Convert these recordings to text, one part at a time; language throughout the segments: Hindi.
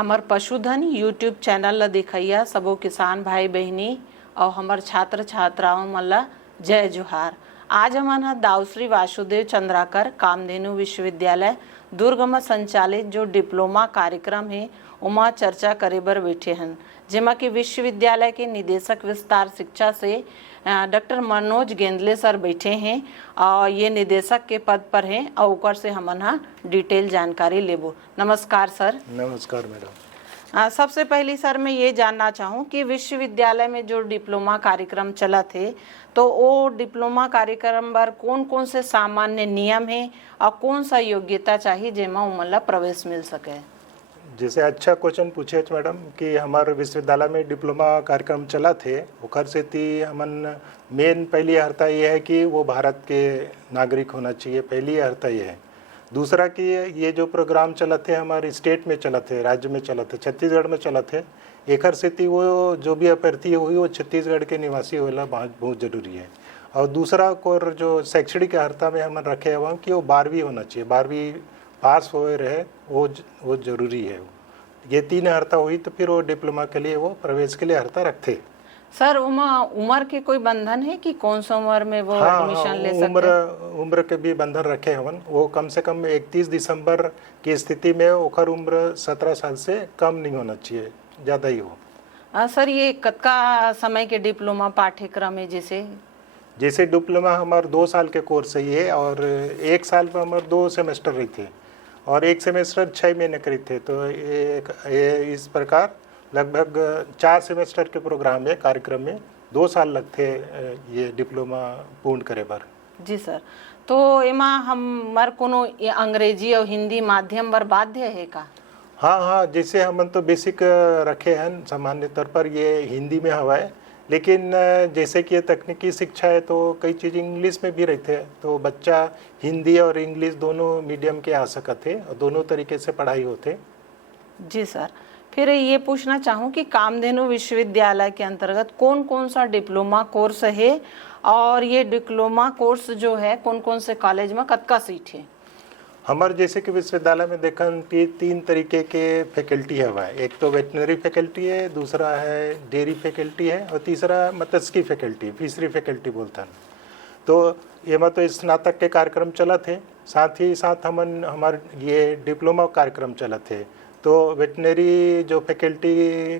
हमार पशुधन यूट्यूब चैनल ला देखैया सबो किसान भाई बहनी और हमार छात्र छात्राओं मन ला जय जोहार। आज हमन ह दाऊ श्री वासुदेव चंद्राकर कामधेनु विश्वविद्यालय दुर्ग में संचालित जो डिप्लोमा कार्यक्रम है उमा चर्चा करे बर बैठे हन, जेमा कि विश्वविद्यालय के निदेशक विस्तार शिक्षा से डॉक्टर मनोज गेंदले सर बैठे हैं और ये निदेशक के पद पर हैं और ऊपर से हमन हा डिटेल जानकारी लेबो। नमस्कार सर। नमस्कार मैडम। सबसे पहली सर मैं ये जानना चाहूँ कि विश्वविद्यालय में जो डिप्लोमा कार्यक्रम चला थे तो वो डिप्लोमा कार्यक्रम पर कौन कौन से सामान्य नियम हैं और कौन सा योग्यता चाहिए जेमा उमन ला प्रवेश मिल सके। जैसे अच्छा क्वेश्चन पूछे मैडम कि हमारे विश्वविद्यालय में डिप्लोमा कार्यक्रम चला थे ओखर से थी हमन मेन पहली अर्हता ये है कि वो भारत के नागरिक होना चाहिए, पहली अर्हता ये है। दूसरा कि ये जो प्रोग्राम चला थे हमारे स्टेट में चला थे, राज्य में चला थे, छत्तीसगढ़ में चला थे। एकर से थी वो जो भी अभ्यर्थी हुई वो छत्तीसगढ़ के निवासी होला बहुत जरूरी है। और दूसरा कोर जो शैक्षणिक अर्हता में हमन रखे हुआ कि वो 12वीं होना चाहिए, 12वीं पास हुए रहे वो जरूरी है। ये 3 अर्हता हुई तो फिर वो डिप्लोमा के लिए वो प्रवेश के लिए अर्हता रखते। सर उम्र के कोई बंधन है कि कौन सा उम्र में वो एडमिशन ले सकते? उम्र के भी बंधन रखे हवन। वो कम से कम 31 दिसंबर की स्थिति में ओखर उम्र 17 साल से कम नहीं होना चाहिए, ज़्यादा ही हो। सर ये कतका समय के डिप्लोमा पाठ्यक्रम है? जैसे डिप्लोमा हमारे 2 साल के कोर्स है ये, और 1 साल पर हमारे 2 सेमेस्टर रही थे और 1 सेमेस्टर 6 महीने करी थे। तो ये इस प्रकार लगभग 4 सेमेस्टर के प्रोग्राम है, कार्यक्रम में 2 साल लगते ये डिप्लोमा पूर्ण करे बर। जी सर, तो एमा हमार कोनो अंग्रेजी और हिंदी माध्यम बर बाध्य है का? हाँ, जैसे हमन तो बेसिक रखे हैं सामान्य तौर पर ये हिंदी में हवा है, लेकिन जैसे कि ये तकनीकी शिक्षा है तो कई चीज़ इंग्लिश में भी रहते हैं, तो बच्चा हिंदी और इंग्लिश दोनों मीडियम के आ सकते और दोनों तरीके से पढ़ाई होते। जी सर, फिर ये पूछना चाहूँ कि कामधेनु विश्वविद्यालय के अंतर्गत कौन कौन सा डिप्लोमा कोर्स है और ये डिप्लोमा कोर्स जो है कौन कौन से कॉलेज में कतका सीट है? हमारे जैसे कि विश्वविद्यालय में देखन कि 3 तरीके के फैकल्टी है। एक तो वेटनरी फैकल्टी है, दूसरा है डेयरी फैकल्टी है और तीसरा मत्स्य फैकल्टी, फिशरी फैकल्टी बोलते हैं। तो ये तो स्नातक के कार्यक्रम चला थे, साथ ही साथ हमारे ये डिप्लोमा कार्यक्रम चला थे। तो वेटनरी जो फैकल्टी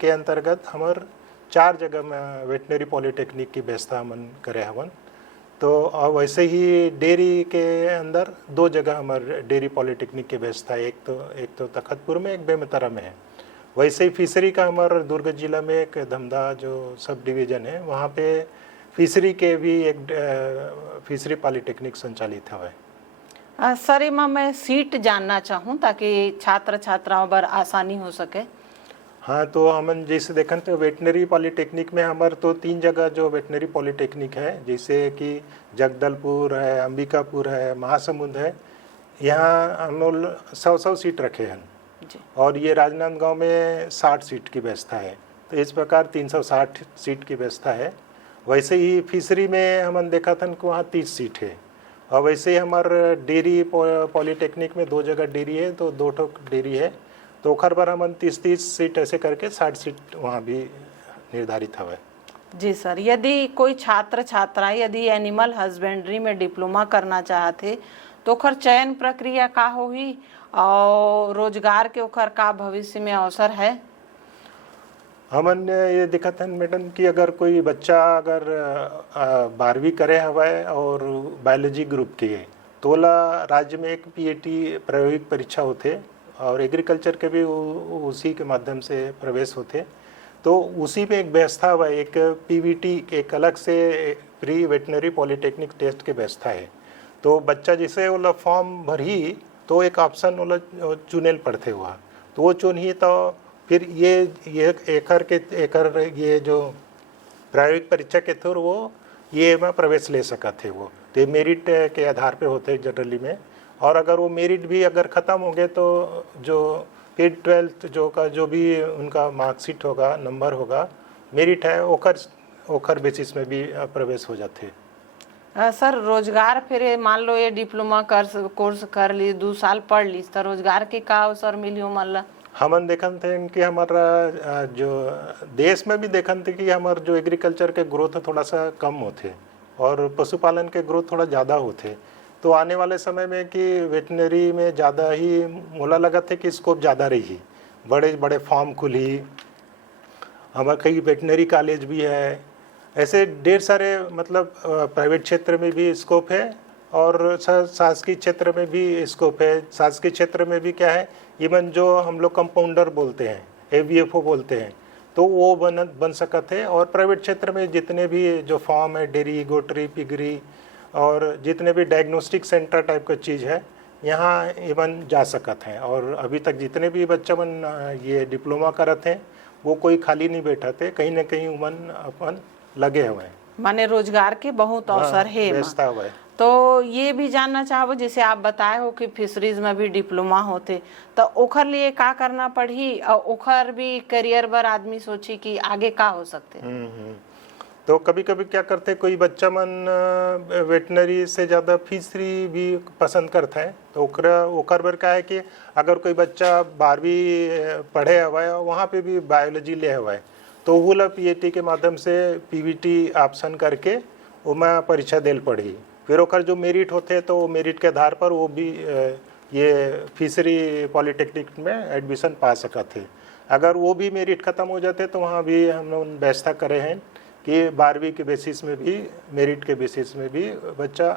के अंतर्गत हमारे 4 जगह में वेटनरी पॉलिटेक्निक की व्यवस्था हमन करे हवन। तो और वैसे ही डेयरी के अंदर 2 जगह हमारे डेयरी पॉलिटेक्निक की व्यवस्था है, एक तो तखतपुर में, एक बेमेतरा में है। वैसे ही फिशरी का हमारे दुर्ग जिला में एक धमधा जो सब डिवीज़न है वहाँ पे फिशरी के भी एक फिशरी पॉलिटेक्निक संचालित है। सर एमा मैं सीट जानना चाहूँ ताकि छात्र छात्राओं पर आसानी हो सके। हाँ, तो हमन जैसे देखन तो वेटनरी पॉलिटेक्निक में हमारे तो 3 जगह जो वेटनरी पॉलिटेक्निक है, जैसे कि जगदलपुर है, अंबिकापुर है, महासमुंद है। यहाँ हम लोग 100 सीट रखे हैं और ये राजनांदगांव में 60 सीट की व्यवस्था है। तो इस प्रकार 360 सीट की व्यवस्था है। वैसे ही फिशरी में हमन देखा था कि वहाँ 30 सीट है। और वैसे ही हमारे डेयरी पॉलिटेक्निक में 2 जगह डेयरी है, तो 2 ठो डेयरी है। तो खर पर हमन 30 सीट ऐसे करके 60 सीट वहाँ भी निर्धारित है। जी सर, यदि कोई छात्र छात्राएं यदि एनिमल हस्बेंड्री में डिप्लोमा करना चाहते तो ओखर चयन प्रक्रिया का होगी और रोजगार के ओखर का भविष्य में अवसर है? हमन ये देखा था मैडम कि अगर कोई बच्चा अगर 12वीं करे हवा और बायोलॉजी ग्रुप के तो ओला राज्य में एक पीएटी प्रायोगिक परीक्षा होते और एग्रीकल्चर के भी उसी के माध्यम से प्रवेश होते। तो उसी में एक व्यवस्था हुआ, एक पीवीटी एक अलग से प्री वेटनरी पॉलिटेक्निक टेस्ट के व्यवस्था है। तो बच्चा जैसे वो फॉर्म भरी तो एक ऑप्शन वो चुनेल पड़ते हुआ, तो वो चुनी तो फिर ये एकर ये जो प्रायोगिक परीक्षा के थ्रू वो ये में प्रवेश ले सका थे। वो तो मेरिट के आधार पे होते जनरली में, और अगर वो मेरिट भी अगर ख़त्म हो गए तो जो फिर 12th जो भी उनका मार्कशीट होगा, नंबर होगा, मेरिट है ओकर बेसिस में भी प्रवेश हो जाते। सर रोजगार फिर मान लो ये डिप्लोमा कोर्स कर ली, 2 साल पढ़ ली तो रोजगार के का अवसर मिली मन ला? हमन देखन थे कि हमारा जो देश में भी देखन थे कि हमार जो एग्रीकल्चर के ग्रोथ थोड़ा सा कम होते और पशुपालन के ग्रोथ थोड़ा ज़्यादा होते। तो आने वाले समय में कि वेटनरी में ज़्यादा ही मोला लगा थे कि स्कोप ज़्यादा रही, बड़े बड़े फार्म खुली, हमारे कई वेटनरी कॉलेज भी है, ऐसे ढेर सारे मतलब प्राइवेट क्षेत्र में भी स्कोप है और शासकीय क्षेत्र में भी स्कोप है। शासकीय क्षेत्र में भी क्या है, इवन जो हम लोग कंपाउंडर बोलते हैं, AVFO बोलते हैं, तो वो बन सकते हैं। और प्राइवेट क्षेत्र में जितने भी जो फार्म है, डेयरी, गोटरी, पिगरी और जितने भी डायग्नोस्टिक सेंटर टाइप का चीज़ है, यहाँ इवन जा सकते हैं। और अभी तक जितने भी बच्चा मन ये डिप्लोमा करते हैं वो कोई खाली नहीं बैठा थे, कहीं ना कहीं उमन अपन लगे हुए हैं, माने रोजगार के बहुत अवसर है व्यवस्था हुआ है। तो ये भी जानना चाहबो, जैसे आप बताए हो कि फिशरीज में भी डिप्लोमा होते, तो ओखर लिए का करना पड़ी और ओखर भी करियर बर आदमी सोची कि आगे का हो सकते। तो कभी कभी क्या करते, कोई बच्चा मन वेटनरी से ज़्यादा फिशरी भी पसंद करता है, तो ओकर बर क्या है कि अगर कोई बच्चा 12वीं पढ़े हुआ है वहाँ पे भी बायोलॉजी ले हुआ है, तो वो ला PAT के माध्यम से PVT ऑप्शन करके उसमें परीक्षा देल पड़ी। फिर ओकर जो मेरिट होते तो वो मेरिट के आधार पर वो भी ये फिशरी पॉलिटेक्निक में एडमिशन पा सकते थे। अगर वो भी मेरिट ख़त्म हो जाते तो वहाँ भी हम लोग व्यवस्था करे हैं कि 12वीं के बेसिस में भी, मेरिट के बेसिस में भी बच्चा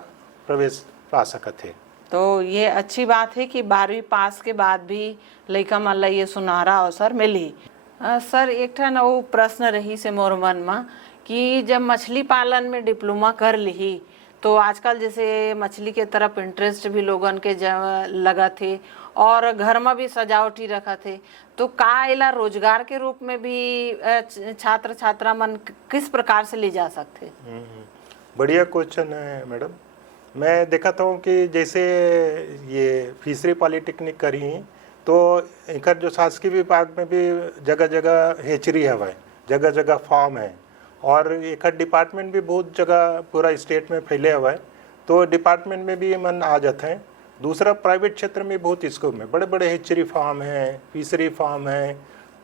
प्रवेश पा सकते। तो ये अच्छी बात है कि 12वीं पास के बाद भी लड़का मन ला ये सुनहरा अवसर मिली। सर एक ठन वो प्रश्न रही से मोर मन में कि जब मछली पालन में डिप्लोमा कर ली तो आजकल जैसे मछली के तरफ इंटरेस्ट भी लोगन के लगा थे और घर में भी सजावटी रखा थे, तो का इला रोजगार के रूप में भी छात्र छात्रा मन किस प्रकार से ले जा सकते? बढ़िया क्वेश्चन है मैडम। मैं देखा था कि जैसे ये फिशरी पॉलिटेक्निक करी तो एक जो शासकीय विभाग में भी जगह जगह हेचरी है, जगह जगह फार्म है और एक डिपार्टमेंट भी बहुत जगह पूरा स्टेट में फैले हुआ है, तो डिपार्टमेंट में भी मन आ जाते हैं। दूसरा प्राइवेट क्षेत्र में बहुत स्कोप में बड़े बड़े हेचरी फार्म हैं, फिशरी फार्म है,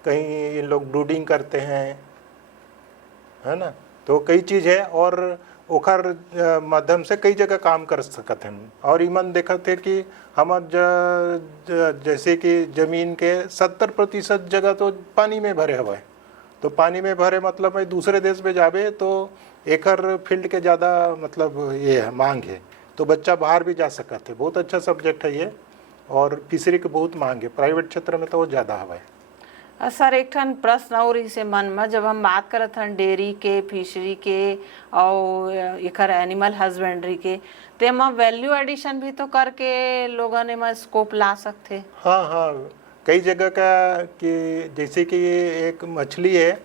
कहीं इन लोग ब्रूडिंग करते हैं, है ना, तो कई चीज़ है और ओखर माध्यम से कई जगह काम कर सकते हैं। और ईमन देखा थे कि हम जैसे कि ज़मीन के 70% जगह तो पानी में भरे हुआ है, तो पानी में भरे मतलब है दूसरे देश में जावे तो एकर फील्ड के ज़्यादा मतलब ये है मांग है, तो बच्चा बाहर भी जा सकते। बहुत अच्छा सब्जेक्ट है ये और फिशरी की बहुत मांग है, प्राइवेट क्षेत्र में तो वो ज़्यादा हवा है। सर एक ठन प्रश्न और इसे मन में, जब हम बात करत हन डेयरी के, फिशरी के और एकर एनिमल हस्बेंड्री के, तो एमा वैल्यू एडिशन भी तो करके लोगन एमा स्कोप ला सकते। हाँ, कई जगह का कि जैसे कि ये एक मछली है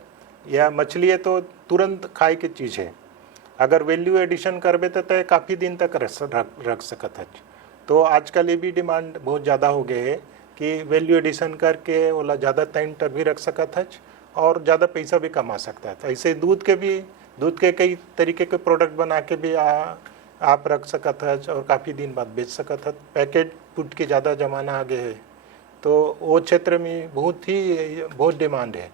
या मछली है तो तुरंत खाए की चीज़ है, अगर वैल्यू एडिशन करबे तो काफ़ी दिन तक रख सकते हैं। तो आजकल ये भी डिमांड बहुत ज़्यादा हो गए है कि वैल्यू एडिशन करके ओला ज़्यादा टाइम तक भी रख सकता है और ज़्यादा पैसा भी कमा सकता है। ऐसे दूध के कई तरीके के प्रोडक्ट बना के भी आप रख सकते हैं और काफ़ी दिन बाद बेच सकते हैं। पैकेट फूड के ज़्यादा ज़माना आगे है, तो वो क्षेत्र में बहुत डिमांड है,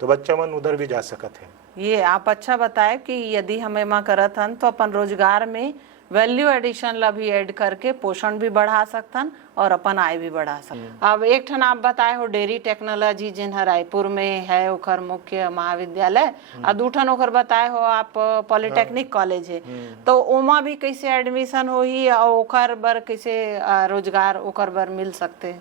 तो बच्चा मन उधर भी जा सकते हैं। ये आप अच्छा बताए कि यदि हम एमा करत हन तो अपन रोजगार में वैल्यू एडिशन ला भी ऐड करके पोषण भी बढ़ा सकतन और अपन आय भी बढ़ा सकतन। अब एक ठन आप बताए हो डेयरी टेक्नोलॉजी जिन रायपुर में है ओखर मुख्य महाविद्यालय, और दू ठन ओखर बताए हो आप पॉलिटेक्निक कॉलेज है, तो ओमा भी कैसे एडमिशन होही और ओखर बर कैसे रोजगार ओखर बर मिल सकते?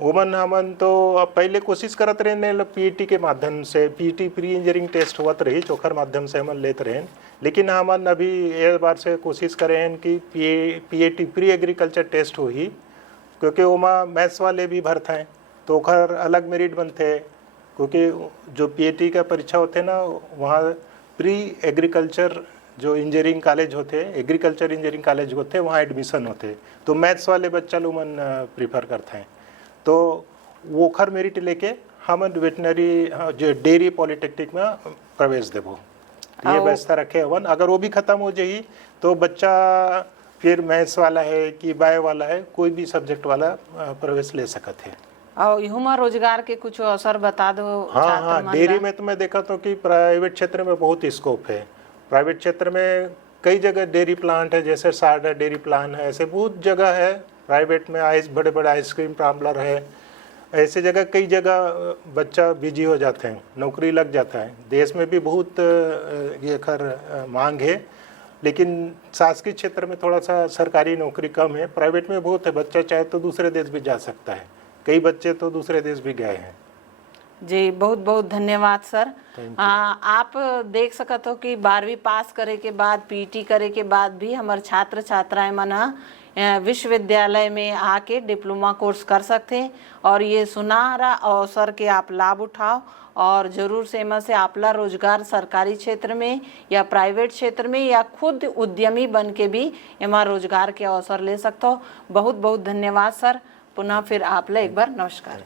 ओमन हमन तो अब पहले कोशिश करत रहे ने PAT के माध्यम से, PAT प्री इंजीनियरिंग टेस्ट होत रही, चोखर माध्यम से हमन लेते रहे, लेकिन हमन अभी एक बार से कोशिश करे हैं कि PAT प्री एग्रीकल्चर टेस्ट हो ही, क्योंकि ओमा मैथ्स वाले भी भरते हैं तो ओखर अलग मेरिट बनते हैं, क्योंकि जो PAT का परीक्षा होते ना वहाँ प्री एग्रीकल्चर जो इंजीनियरिंग कॉलेज होते, एग्रीकल्चर इंजीनियरिंग कॉलेज होते, वहाँ एडमिशन होते, तो मैथ्स वाले बच्चा लोग मन प्रीफर करते हैं, तो वो खर मेरिट लेके हम वेटनरी जो डेयरी पॉलिटेक्निक में प्रवेश देवो, ये व्यवस्था रखे हवन। अगर वो भी खत्म हो जाए तो बच्चा फिर मैथ्स वाला है कि बायो वाला है, कोई भी सब्जेक्ट वाला प्रवेश ले सकते हैं। और इहू में रोजगार के कुछ अवसर बता दो हाँ छात्र हाँ, मन डेयरी ला। में तो मैं देखा तो कि प्राइवेट क्षेत्र में बहुत स्कोप है। प्राइवेट क्षेत्र में कई जगह डेयरी प्लांट है, जैसे सारडा डेयरी प्लांट है, ऐसे बहुत जगह है। प्राइवेट में बड़े बड़े आइसक्रीम पार्लर है, ऐसे जगह कई जगह बच्चा बिजी हो जाते हैं, नौकरी लग जाता है। देश में भी बहुत ये मांग है, लेकिन शासकीय क्षेत्र में थोड़ा सा सरकारी नौकरी कम है। प्राइवेट में बहुत है, बच्चा चाहे तो दूसरे देश भी जा सकता है। कई बच्चे तो दूसरे देश भी गए हैं। जी बहुत बहुत धन्यवाद सर। Thank you. आप देख सकत हो कि 12वीं पास करे के बाद पीटी करे के बाद भी हमारे छात्र छात्राएं मन विश्वविद्यालय में आके डिप्लोमा कोर्स कर सकते हैं और ये सुनहरा अवसर के आप लाभ उठाओ और ज़रूर से एमा से आपला रोजगार सरकारी क्षेत्र में या प्राइवेट क्षेत्र में या खुद उद्यमी बन के भी एमा रोजगार के अवसर ले सकते हो। बहुत बहुत धन्यवाद सर। पुनः फिर आपला एक बार नमस्कार।